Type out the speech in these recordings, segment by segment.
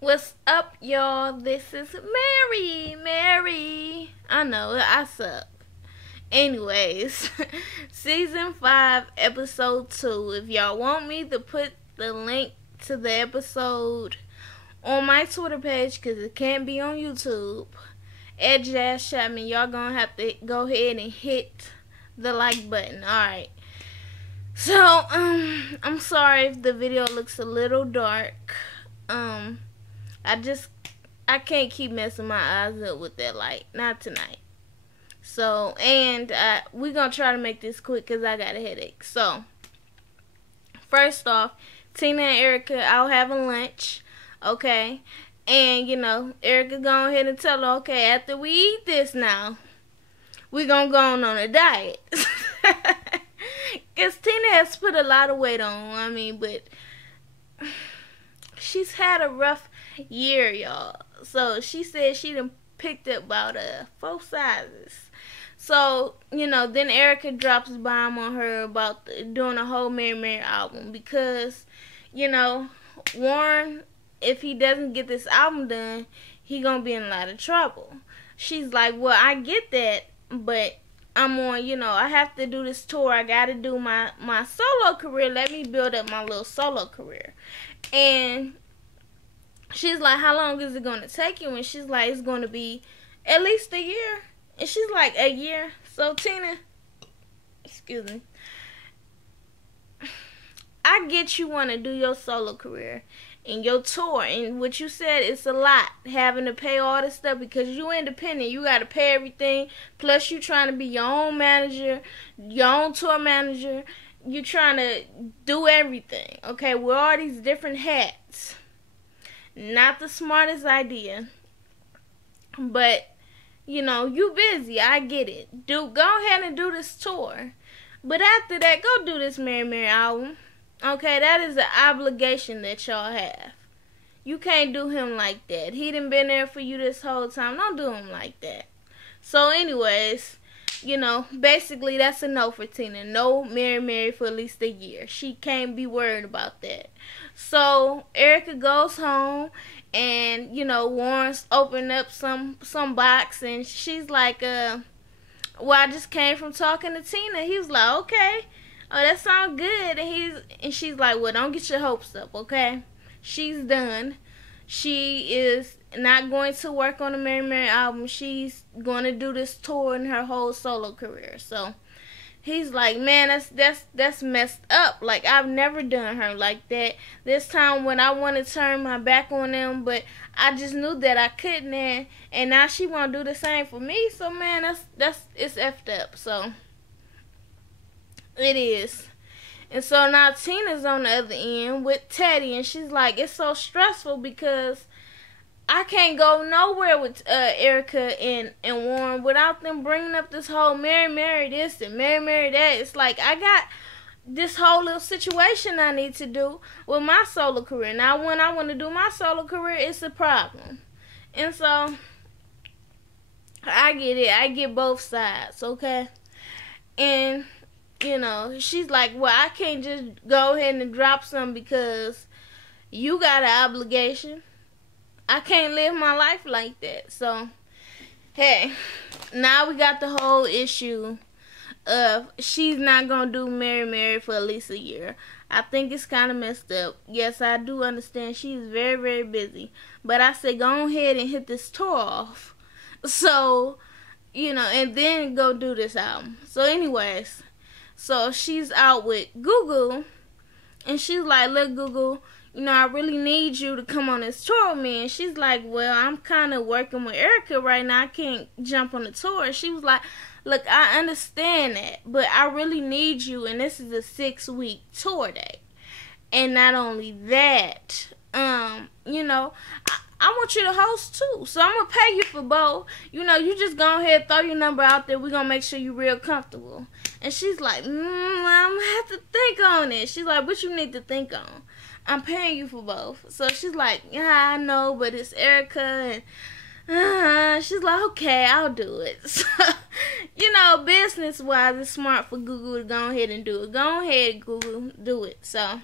What's up, y'all? This is Mary. I know, I suck. Anyways, season 5, episode 2. If y'all want me to put the link to the episode on my Twitter page, because it can't be on YouTube, at Jazz Chapman, y'all gonna have to go ahead and hit the like button. Alright. So, I'm sorry if the video looks a little dark. I can't keep messing my eyes up with that light. Not tonight. So, and we're going to try to make this quick because I got a headache. So, first off, Tina and Erica out having lunch. Okay. And, Erica go ahead and tell her, okay, after we eat this now, we're going to go on a diet. Because Tina has put a lot of weight on. But she's had a rough year, y'all. So she said she done picked up about 4 sizes. So, then Erica drops bomb on her about doing a whole Mary album. Because, Warren, if he doesn't get this album done, he gonna be in a lot of trouble. She's like, well, I get that, but I'm on, I have to do this tour. I gotta do my solo career. Let me build up my little solo career. And she's like, how long is it going to take you? And she's like, it's going to be at least a year. And she's like, a year? So, Tina, excuse me, I get you want to do your solo career and your tour. And what you said, it's a lot having to pay all this stuff because you independent. You got to pay everything. Plus, you trying to be your own manager, your own tour manager. You trying to do everything, okay, with all these different hats. Not the smartest idea. But, you busy. I get it. Go ahead and do this tour. But after that, go do this Mary album. Okay, that is an obligation that y'all have. You can't do him like that. He done been there for you this whole time. Don't do him like that. So, anyways, basically that's a no for Tina. No Mary for at least a year. She can't be worried about that. So Erica goes home and, Warren's opened up some box and she's like, well, I just came from talking to Tina. He was like, okay. Oh, that sounds good. And she's like, well, don't get your hopes up, okay? She's done. She is not going to work on the Mary album. She's going to do this tour in her whole solo career. So he's like, man, that's messed up. Like, I've never done her like that. This time when I want to turn my back on them, but I just knew that I couldn't, and now she want to do the same for me. So, man, it's effed up. So it is. And so now Tina's on the other end with Teddy, and she's like, it's so stressful because I can't go nowhere with Erica and Warren without them bringing up this whole Mary this and Mary that. It's like I got this whole little situation I need to do with my solo career. Now, when I want to do my solo career, it's a problem. And so I get it. I get both sides, okay? And she's like, well, I can't just go ahead and drop some because you got an obligation. I can't live my life like that. So, hey, now we got the whole issue of she's not going to do Mary for at least a year. I think it's kind of messed up. Yes, I do understand she's very, very busy. But I said, go ahead and hit this tour off. So, and then go do this album. So, anyways, so she's out with Google, and she's like, look, Google, I really need you to come on this tour with me. And she's like, well, I'm kind of working with Erica right now. I can't jump on the tour. And she was like, look, I understand that, but I really need you, and this is a 6-week tour date. And not only that, I want you to host too. So I'm going to pay you for both. You just go ahead, throw your number out there. We're going to make sure you're real comfortable. And she's like, I'm going to have to think on it. She's like, what you need to think on? I'm paying you for both. So she's like, yeah, I know, but it's Erica. And she's like, okay, I'll do it. So, business-wise, it's smart for Google to go ahead and do it. Go ahead, Google, do it. So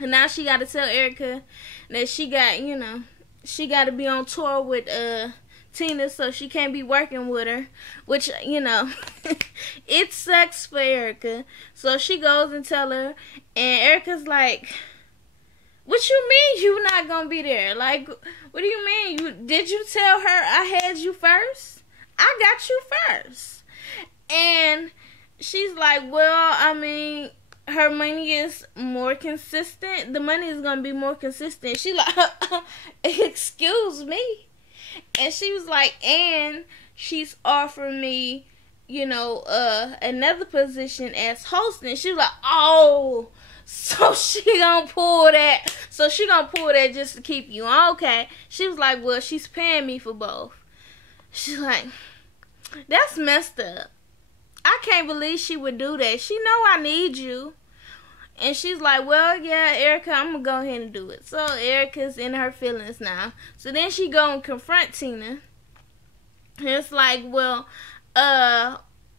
And now she got to tell Erica that she got to be on tour with Tina, so she can't be working with her, which, it sucks for Erica. So she goes and tell her, and Erica's like, what you mean you not gonna be there? Like, what do you mean? Did you tell her I had you first? I got you first. And she's like, well, I mean, her money is more consistent. The money is gonna be more consistent. She like, excuse me. And she was like, and she's offering me, another position as host. And she was like, oh, so she gonna pull that. So she gonna pull that just to keep you on. Okay. She was like, well, she's paying me for both. She's like, that's messed up. I can't believe she would do that. She know I need you. And she's like, well, yeah, Erica, I'm going to go ahead and do it. So Erica's in her feelings now. So then she go and confront Tina. And it's like, well,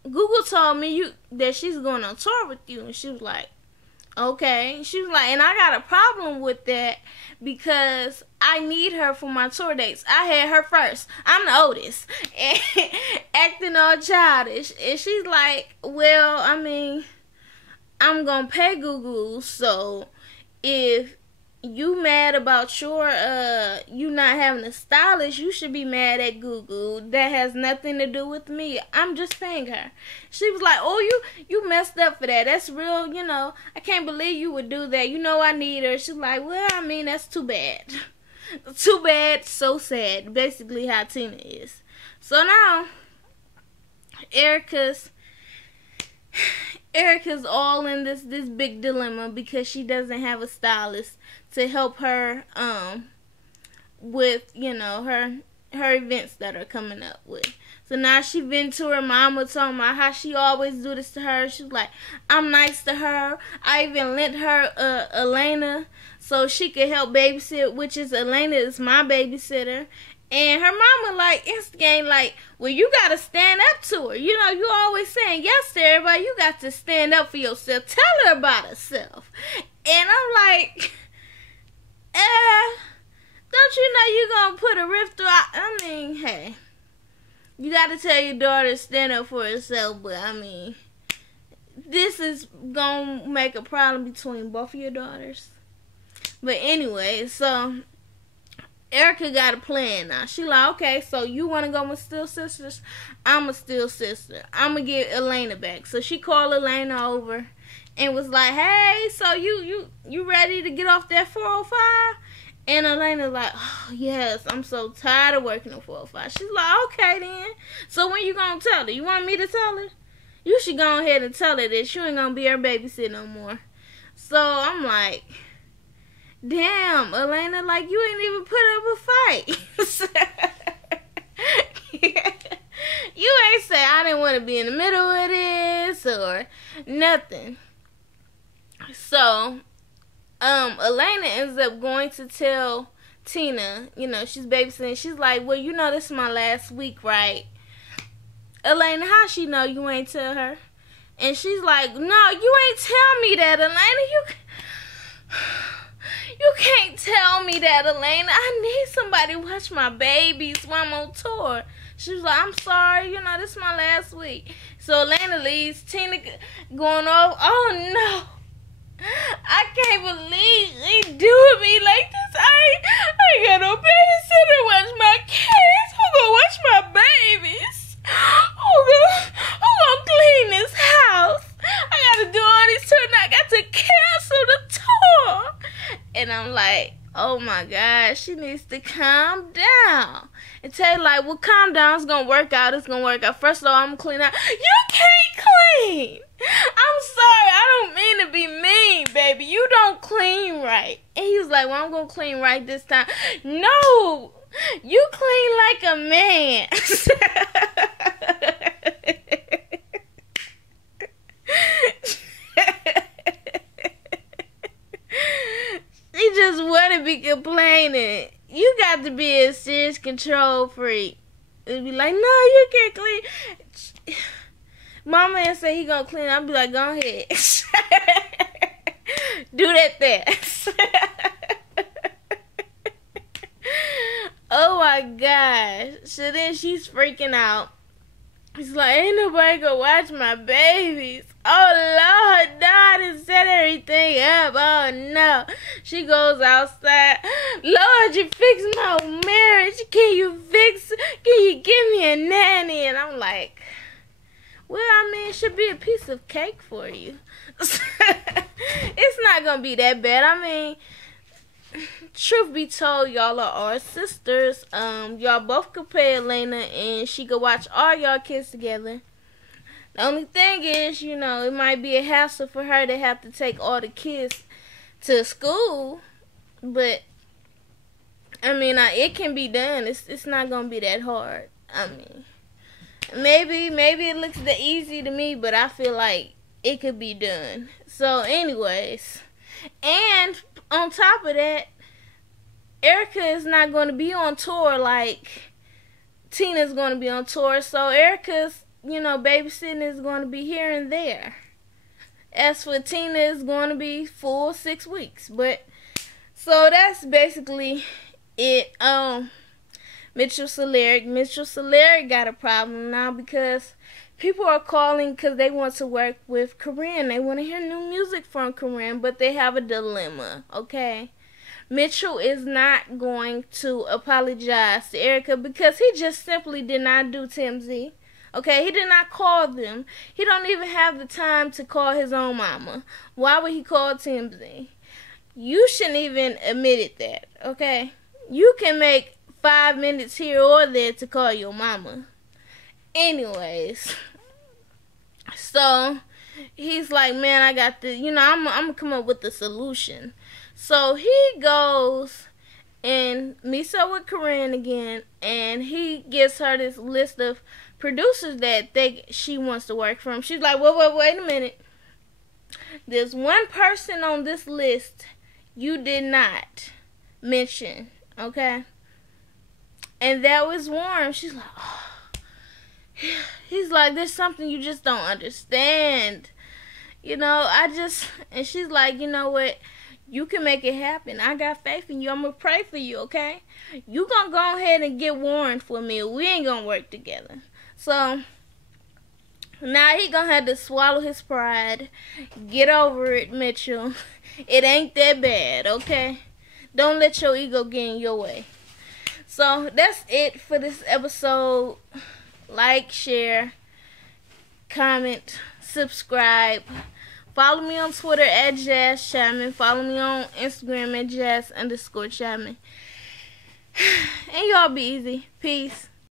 Google told me that she's going on tour with you. And she was like, okay. She was like, and I got a problem with that because I need her for my tour dates. I had her first. I'm the oldest. And acting all childish. And she's like, well, I mean, I'm gonna pay Google, so if you mad about you not having a stylist, you should be mad at Google. That has nothing to do with me. I'm just paying her. She was like, oh, you messed up for that. That's real, I can't believe you would do that. I need her. She's like, well, I mean, that's too bad. Too bad, so sad. Basically how Tina is. So now, Erica's all in this big dilemma because she doesn't have a stylist to help her with her events that are coming up with. So now she been to her mama talking about how she always do this to her. She's like, I'm nice to her. I even lent her Elena so she could help babysit, which is Elena is my babysitter. And her mama, like, instigating, like, well, you got to stand up to her. You always saying yes to everybody. You got to stand up for yourself. Tell her about herself. And I'm like, don't you know you going to put a rift through? I mean, hey, you got to tell your daughter to stand up for herself. But, I mean, this is going to make a problem between both of your daughters. But anyway, so Erica got a plan now. She like, okay, so you want to go with Still Sisters? I'm a Still Sister. I'm going to get Elena back. So she called Elena over and was like, hey, so you ready to get off that 405? And Elena like, oh, yes, I'm so tired of working on 405. She's like, okay, then. So when you going to tell her? You want me to tell her? You should go ahead and tell her that she ain't going to be her babysitter no more. So I'm like, damn, Elena, like, you ain't even put up a fight. You ain't say I didn't want to be in the middle of this or nothing. So, Elena ends up going to tell Tina, she's babysitting. She's like, well, this is my last week, right? Elena, how she know you ain't tell her? And she's like, no, you ain't tell me that, Elena. You can't tell me that, Elena. I need somebody to watch my babies while I'm on tour. She was like, I'm sorry, this is my last week. So Elena leaves. Tina going off. Oh, no. I can't believe she doing me like this. I got no babysitter to watch my kids. Who gonna watch my babies? Who gonna clean this house? I gotta do all these tours and I got to cancel the tour. And I'm like, oh my God, she needs to calm down. And Tay like, well, calm down. It's going to work out. It's going to work out. First of all, I'm going to clean out. You can't clean. I'm sorry. I don't mean to be mean, baby. You don't clean right. And he was like, well, I'm going to clean right this time. No, you clean like a man. She just want to be complaining. You got to be a serious control freak. And be like, no, you can't clean. My man say he gonna clean. I'll be like, go ahead. Do that dance. Oh my gosh. So then she's freaking out. It's like, ain't nobody gonna watch my babies. Oh Lord, no, I done set everything up. Oh no. She goes outside. Lord, you fixed my marriage. Can you give me a nanny? And I'm like, well, I mean, it should be a piece of cake for you. It's not gonna be that bad. I mean, truth be told, y'all are our sisters. Y'all both could pay Elena, and she could watch all y'all kids together. The only thing is, you know, it might be a hassle for her to have to take all the kids to school, but I mean, it can be done. It's not gonna be that hard. I mean, maybe it looks easy to me, but I feel like it could be done. So, anyways, and on top of that, Erica is not going to be on tour like Tina's going to be on tour. So Erica's, babysitting is going to be here and there. As for Tina, it's going to be full 6 weeks. But so that's basically it. Mitchell Solari got a problem now because people are calling because they want to work with Corinne. They want to hear new music from Corinne, but they have a dilemma, okay? Mitchell is not going to apologize to Erica because he just simply did not do TMZ. Okay, he did not call them. He don't even have the time to call his own mama. Why would he call TMZ? You shouldn't even admit that, okay? You can make 5 minutes here or there to call your mama. Anyways, so he's like, man, I got the, I'm gonna come up with the solution. So he goes and meets up with Corinne again, and he gives her this list of producers that she wants to work from. She's like, wait a minute. There's one person on this list you did not mention, okay? And that was Warren. She's like, oh. He's like, there's something you just don't understand. And she's like, you know what? You can make it happen. I got faith in you. I'm going to pray for you, okay? You going to go ahead and get Warren for me. We ain't going to work together. So, now he going to have to swallow his pride. Get over it, Mitchell. It ain't that bad, okay? Don't let your ego get in your way. So, that's it for this episode. Like, share, comment, subscribe. Follow me on Twitter at Jazz Chapman. Follow me on Instagram at Jazz_Chapman. And y'all be easy. Peace.